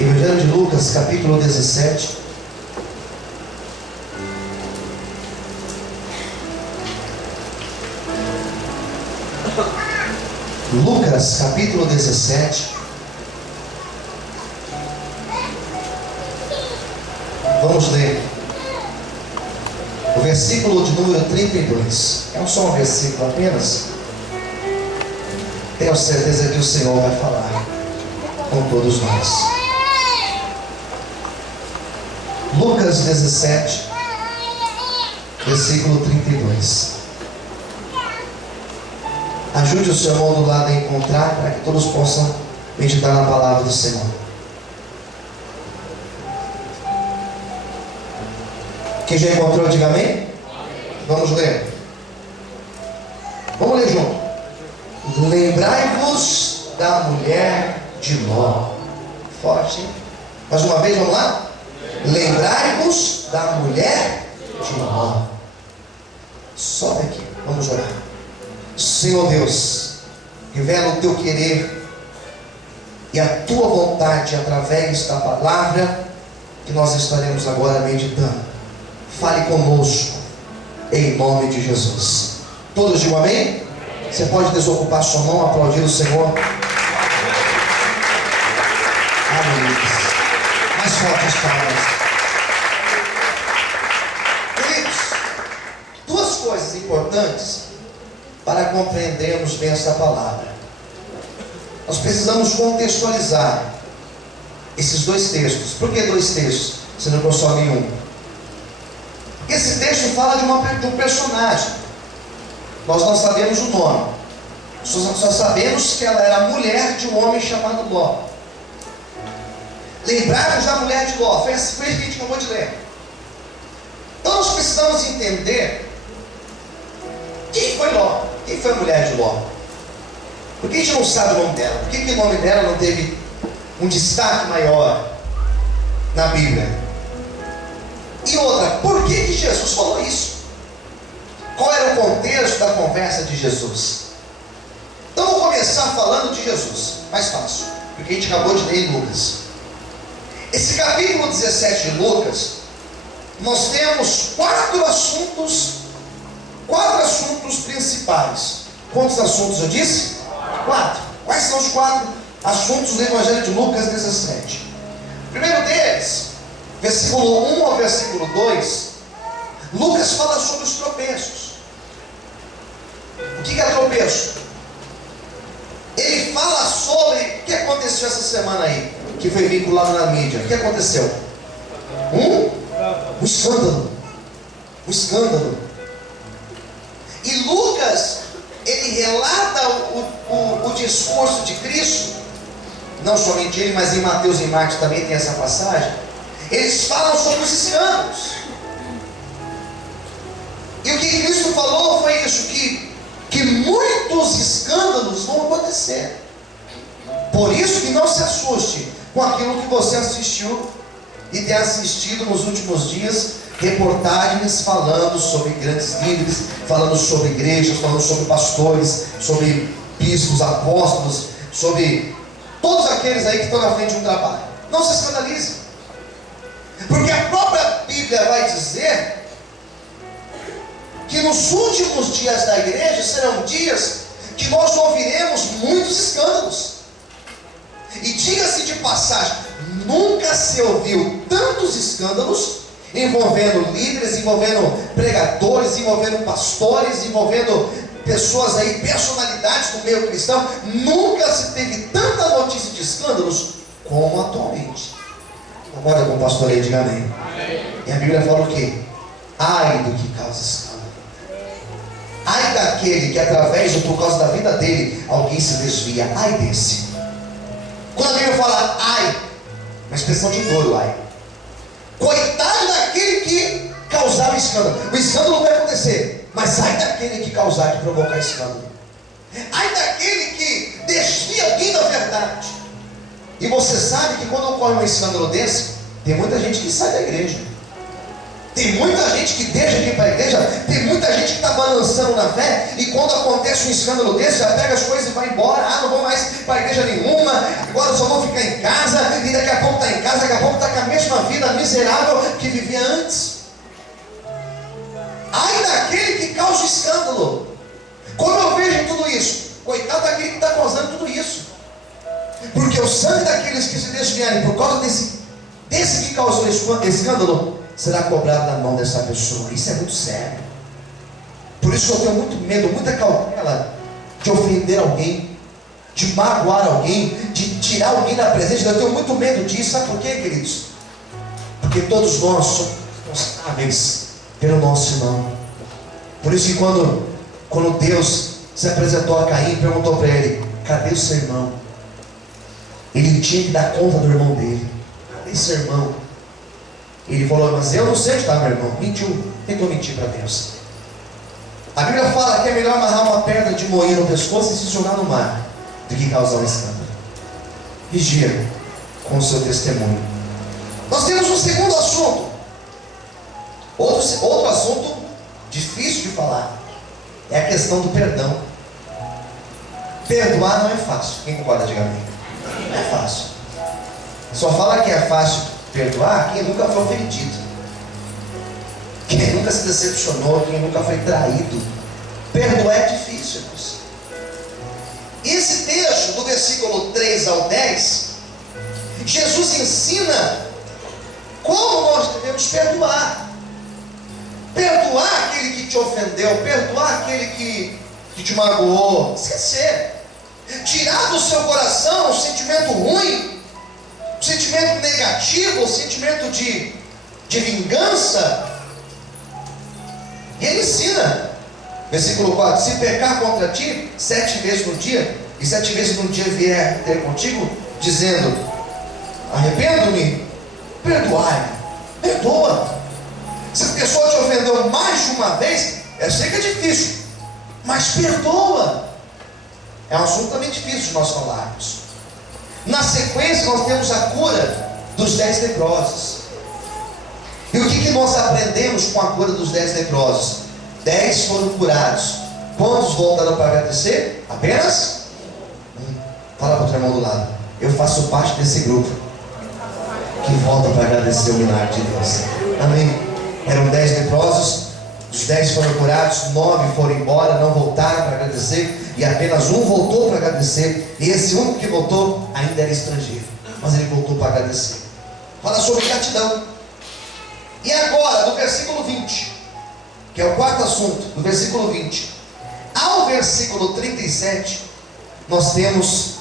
Evangelho de Lucas, capítulo 17. Lucas, capítulo 17. Vamos ler o versículo de número 32. É só um versículo apenas. Tenho certeza que o Senhor vai falar com todos nós. Lucas 17, versículo 32. Ajude o seu irmão do lado a encontrar, para que todos possam meditar na palavra do Senhor. Quem já encontrou, diga amém. Vamos ler. Vamos ler junto. Lembrai-vos da mulher de Ló. Forte. Mais uma vez, vamos lá. Lembrai-vos da mulher de Ló. Sobe aqui, vamos orar. Senhor Deus, revela o teu querer e a tua vontade através da palavra que nós estaremos agora meditando. Fale conosco, em nome de Jesus. Todos digam amém? Você pode desocupar sua mão, aplaudir o Senhor. Amém. Mais forte as palavras. Queridos, duas coisas importantes para compreendermos bem esta palavra. Nós precisamos contextualizar esses dois textos. Por que dois textos? Se não for só nenhum. Porque esse texto fala de um personagem. Nós não sabemos o nome. Só sabemos que ela era mulher de um homem chamado Ló. Lembrarmos da mulher de Ló. Foi isso que a gente acabou de ler. Então nós precisamos entender quem foi Ló. Quem foi a mulher de Ló? Por que a gente não sabe o nome dela? Por que o nome dela não teve um destaque maior na Bíblia? E outra, por que Jesus falou isso? Qual era o contexto da conversa de Jesus? Então vou começar falando de Jesus. Mais fácil, porque a gente acabou de ler em Lucas. Esse capítulo 17 de Lucas, nós temos quatro assuntos principais. Quantos assuntos eu disse? Quatro. Quais são os quatro assuntos do Evangelho de Lucas 17? O primeiro deles, versículo 1 ao versículo 2, Lucas fala sobre os tropeços. O que é tropeço? Ele fala sobre o que aconteceu essa semana aí, que foi vinculado na mídia. O que aconteceu? Um escândalo. Um escândalo. E Lucas, ele relata o discurso de Cristo, não somente ele, mas em Mateus e Marcos também tem essa passagem. Eles falam sobre os escândalos. E o que Cristo falou foi isso, que muitos escândalos vão acontecer. Por isso que não se assuste com aquilo que você assistiu e tem assistido nos últimos dias, reportagens falando sobre grandes líderes, falando sobre igrejas, falando sobre pastores, sobre bispos, apóstolos, sobre todos aqueles aí que estão na frente de um trabalho. Não se escandalize, porque a própria Bíblia vai dizer que nos últimos dias da igreja serão dias que nós ouviremos muitos escândalos. E diga-se de passagem, nunca se ouviu tantos escândalos envolvendo líderes, envolvendo pregadores, envolvendo pastores, envolvendo pessoas aí, personalidades do meio cristão. Nunca se teve tanta notícia de escândalos como atualmente. Agora com o pastor aí, diga amém. E a Bíblia fala o quê? Ai do que causa escândalo. Ai daquele que através ou por causa da vida dele alguém se desvia. Ai desse. Quando a Bíblia fala ai, uma expressão de dor, ai. Coitado daquele que causar o escândalo. O escândalo não vai acontecer, mas ai daquele que causar, que provocar escândalo. Ai daquele que desvia alguém da verdade. E você sabe que quando ocorre um escândalo desse, tem muita gente que sai da igreja. Tem muita gente que deixa de ir para a igreja, tem muita gente que está balançando na fé, e quando acontece um escândalo desse, já pega as coisas e vai embora. Ah, não vou mais para a igreja nenhuma, agora só vou ficar em casa, e daqui a pouco está em casa, daqui a pouco está com a mesma vida miserável que vivia antes. Ai daquele que causa escândalo. Como eu vejo tudo isso? Coitado daquele que está causando tudo isso, porque o sangue daqueles que se desviarem por causa desse que causou escândalo será cobrado na mão dessa pessoa. Isso é muito sério. Por isso que eu tenho muito medo, muita cautela de ofender alguém, de magoar alguém, de tirar alguém da presença. Eu tenho muito medo disso. Sabe por quê, queridos? Porque todos nós somos responsáveis pelo nosso irmão. Por isso que quando Deus se apresentou a Caim e perguntou para ele: cadê o seu irmão? Ele tinha que dar conta do irmão dele. Cadê seu irmão? Ele falou: mas eu não sei onde está meu irmão. Mentiu, tentou mentir para Deus. A Bíblia fala que é melhor amarrar uma pedra de moinho no pescoço e se jogar no mar do que causar um escândalo. Vigia com o seu testemunho. Nós temos um segundo assunto, outro assunto difícil de falar, é a questão do perdão. Perdoar não é fácil. Quem concorda, diga amém. Não é fácil. Só fala que é fácil perdoar quem nunca foi ofendido, quem nunca se decepcionou, quem nunca foi traído. Perdoar é difícil, irmãos. Esse texto, do versículo 3 ao 10, Jesus ensina como nós devemos perdoar. Perdoar aquele que te ofendeu, perdoar aquele que te magoou, esquecer. Tirar do seu coração o sentimento ruim, o sentimento negativo, o sentimento de vingança. E ele ensina, versículo 4: se pecar contra ti 7 vezes no dia, e 7 vezes no dia vier ter contigo, dizendo: arrependo-me, perdoai-me. Perdoa. Se a pessoa te ofendeu mais de uma vez, eu sei que é difícil, mas perdoa. É um assunto também difícil de nós falarmos. Na sequência, nós temos a cura dos 10 leprosos. E o que nós aprendemos com a cura dos 10 leprosos? 10 foram curados. Quantos voltaram para agradecer? Apenas um. Fala para o teu irmão do lado: eu faço parte desse grupo que volta para agradecer o milagre de Deus. Amém. Eram 10 leprosos, os 10 foram curados, 9 foram embora, não voltaram para agradecer, e apenas um voltou para agradecer. E esse único que voltou ainda era estrangeiro, mas ele voltou para agradecer. Fala sobre gratidão. E agora, do versículo 20, que é o quarto assunto, do versículo 20 ao versículo 37, nós temos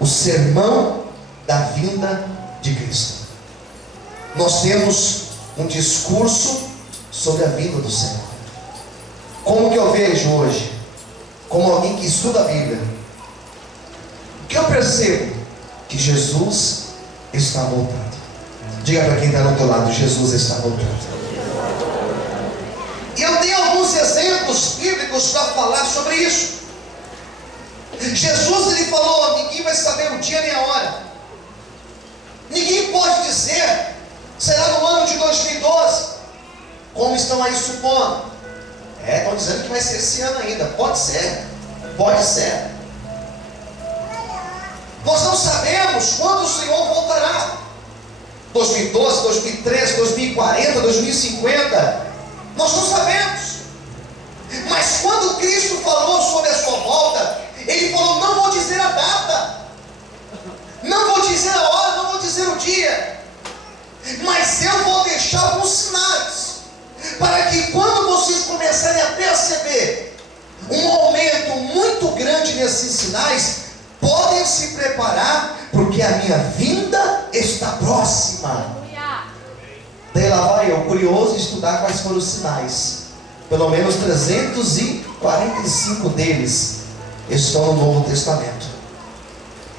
o sermão da vinda de Cristo. Nós temos um discurso sobre a vinda do Senhor. Como que eu vejo hoje, como alguém que estuda a Bíblia, o que eu percebo? Que Jesus está voltando. Diga para quem está do teu lado: Jesus está voltando. E eu tenho alguns exemplos bíblicos para falar sobre isso. Jesus, ele falou: ninguém vai saber o dia nem a hora. Ninguém pode dizer será no ano de 2012, como estão aí supondo. Estão dizendo que vai ser esse ano ainda. Pode ser, pode ser. Nós não sabemos quando o Senhor voltará. 2012, 2013, 2040, 2050, nós não sabemos. Mas quando Cristo falou sobre a sua volta, Ele falou: não vou dizer a data, não vou dizer a hora, não vou dizer o dia, mas eu vou deixar alguns sinais, para que quando vocês começarem a perceber um aumento muito grande nesses sinais, podem se preparar, porque a minha vinda está próxima. Daí lá vai eu, curioso, estudar quais foram os sinais. Pelo menos 345 deles estão no Novo Testamento.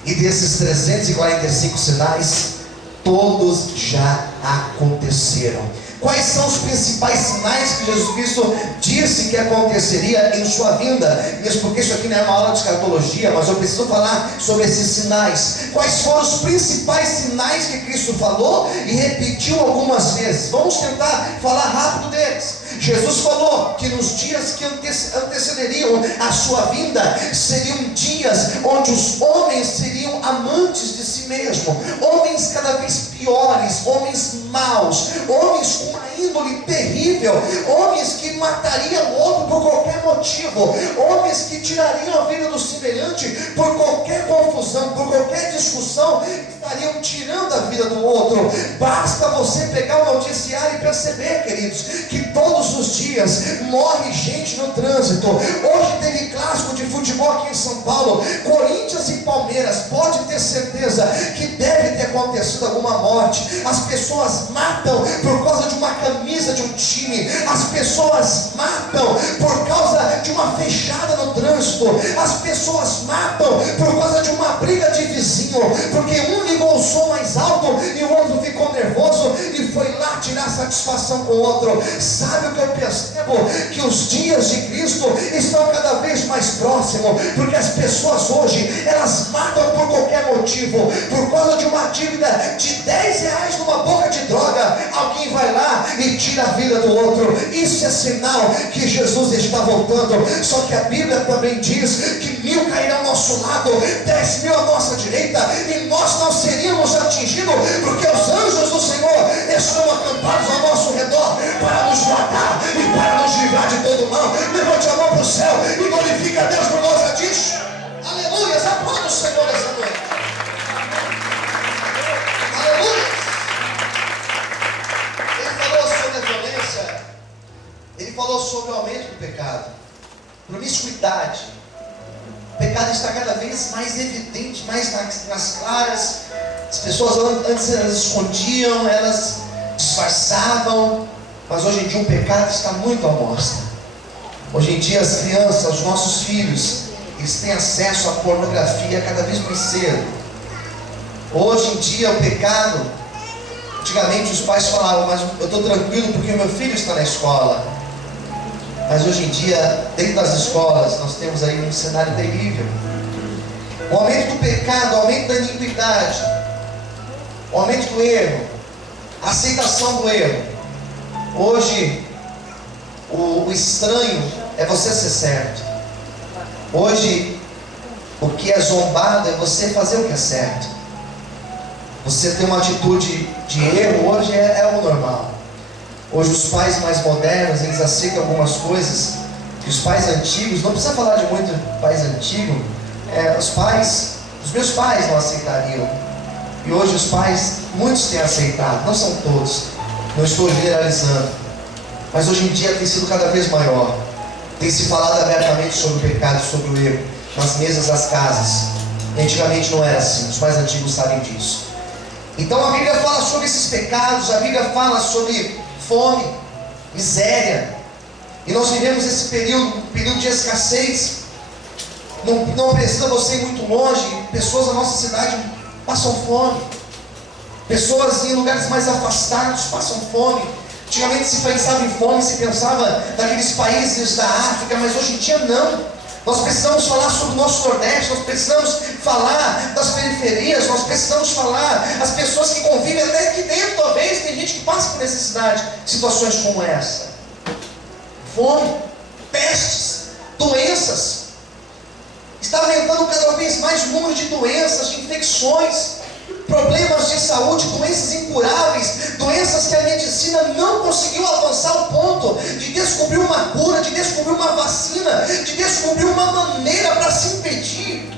E desses 345 sinais, todos já aconteceram. Quais são os principais sinais que Jesus Cristo disse que aconteceria em sua vinda? Mesmo porque isso aqui não é uma aula de escatologia, mas eu preciso falar sobre esses sinais. Quais foram os principais sinais que Cristo falou e repetiu algumas vezes? Vamos tentar falar rápido deles. Jesus falou que nos dias que antecederiam a sua vinda, seriam dias onde os homens seriam amantes de si mesmos, homens cada vez piores, homens maus, homens com uma índole terrível, homens que matariam o outro por qualquer motivo, homens que tirariam a vida do semelhante por qualquer confusão, por qualquer discussão, estariam tirando a vida do outro. Basta você pegar o noticiário e perceber, queridos, que todos os dias morre gente no trânsito. Hoje teve clássico de futebol aqui em São Paulo, Corinthians e Palmeiras. Pode ter certeza que deve ter acontecido alguma morte. As pessoas matam por causa de uma camisa de um time, as pessoas matam por causa de uma fechada no trânsito, as pessoas matam por causa de uma briga de vizinho, porque um ligou o som mais alto e o outro ficou nervoso e foi lá tirar satisfação com o outro. Sabe o que eu percebo? Que os dias de Cristo estão cada vez mais próximos, porque as pessoas hoje, elas matam por qualquer motivo. Por causa de uma dívida de 10 reais numa boca de droga, alguém vai lá e tira a vida do outro. Isso é sinal que Jesus está voltando. Só que a Bíblia também diz que 1000 cairão ao nosso lado, 10.000 à nossa direita, e nós não seríamos atingidos, porque os anjos do Senhor estão acampados ao nosso redor para nos guardar e para nos livrar de todo mal. Levante a mão para o céu e glorifique a Deus por causa disso. Aleluia, aplauda o Senhor essa noite. Aleluia. Ele falou sobre a violência, ele falou sobre o aumento do pecado, promiscuidade. O pecado está cada vez mais evidente, mais nas claras. As pessoas antes elas escondiam, elas disfarçavam, mas hoje em dia o pecado está muito à mostra. Hoje em dia as crianças, os nossos filhos, eles têm acesso à pornografia cada vez mais cedo. Hoje em dia o pecado, antigamente os pais falavam, mas eu estou tranquilo porque o meu filho está na escola. Mas hoje em dia, dentro das escolas, nós temos aí um cenário terrível. O aumento do pecado, o aumento da iniquidade, o aumento do erro, a aceitação do erro. Hoje, o estranho é você ser certo. Hoje, o que é zombado é você fazer o que é certo. Você ter uma atitude de erro hoje é algo normal. Hoje os pais mais modernos, eles aceitam algumas coisas que os pais antigos, não precisa falar de muito pais antigos, os meus pais não aceitariam. E hoje os pais, muitos têm aceitado, não são todos, não estou generalizando, mas hoje em dia tem sido cada vez maior. Tem se falado abertamente sobre o pecado, sobre o erro, nas mesas das casas. E antigamente não era assim, os mais antigos sabem disso. Então a Bíblia fala sobre esses pecados, a Bíblia fala sobre fome, miséria, e nós vivemos esse período de escassez. Não precisa você ir muito longe, pessoas da nossa cidade passam fome, pessoas em lugares mais afastados passam fome. Antigamente se pensava em fome, se pensava naqueles países da África, mas hoje em dia não. Nós precisamos falar sobre o nosso Nordeste, nós precisamos falar das periferias, nós precisamos falar as pessoas que convivem até aqui dentro, talvez, tem gente que passa por necessidade, situações como essa. Fome, pestes, doenças. Está aumentando cada vez mais o número de doenças, de infecções, problemas de saúde, doenças incuráveis, doenças que a medicina não conseguiu avançar ao ponto de descobrir uma cura, de descobrir uma vacina, de descobrir uma maneira para se impedir.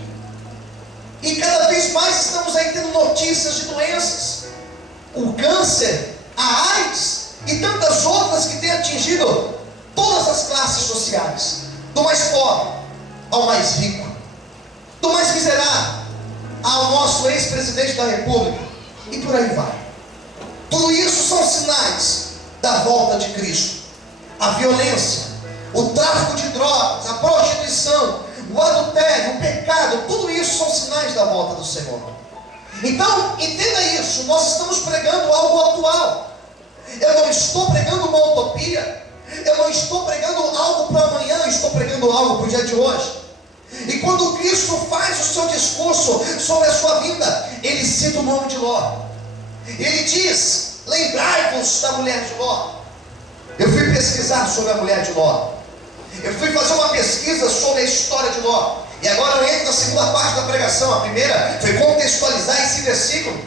E cada vez mais estamos aí tendo notícias de doenças, o câncer, a AIDS e tantas outras que têm atingido todas as classes sociais, do mais pobre ao mais rico, do mais miserável ao nosso ex-presidente da República, e por aí vai. Tudo isso são sinais da volta de Cristo. A violência, o tráfico de drogas, a prostituição, o adultério, o pecado, tudo isso são sinais da volta do Senhor. Então, entenda isso, nós estamos pregando algo atual. Eu não estou pregando uma utopia. Eu não estou pregando algo para amanhã, eu estou pregando algo para o dia de hoje. E quando Cristo faz o seu discurso sobre a sua vinda, ele cita o nome de Ló. Ele diz: lembrai-vos da mulher de Ló. Eu fui pesquisar sobre a mulher de Ló. Eu fui fazer uma pesquisa sobre a história de Ló. E agora eu entro na segunda parte da pregação. A primeira foi contextualizar esse versículo.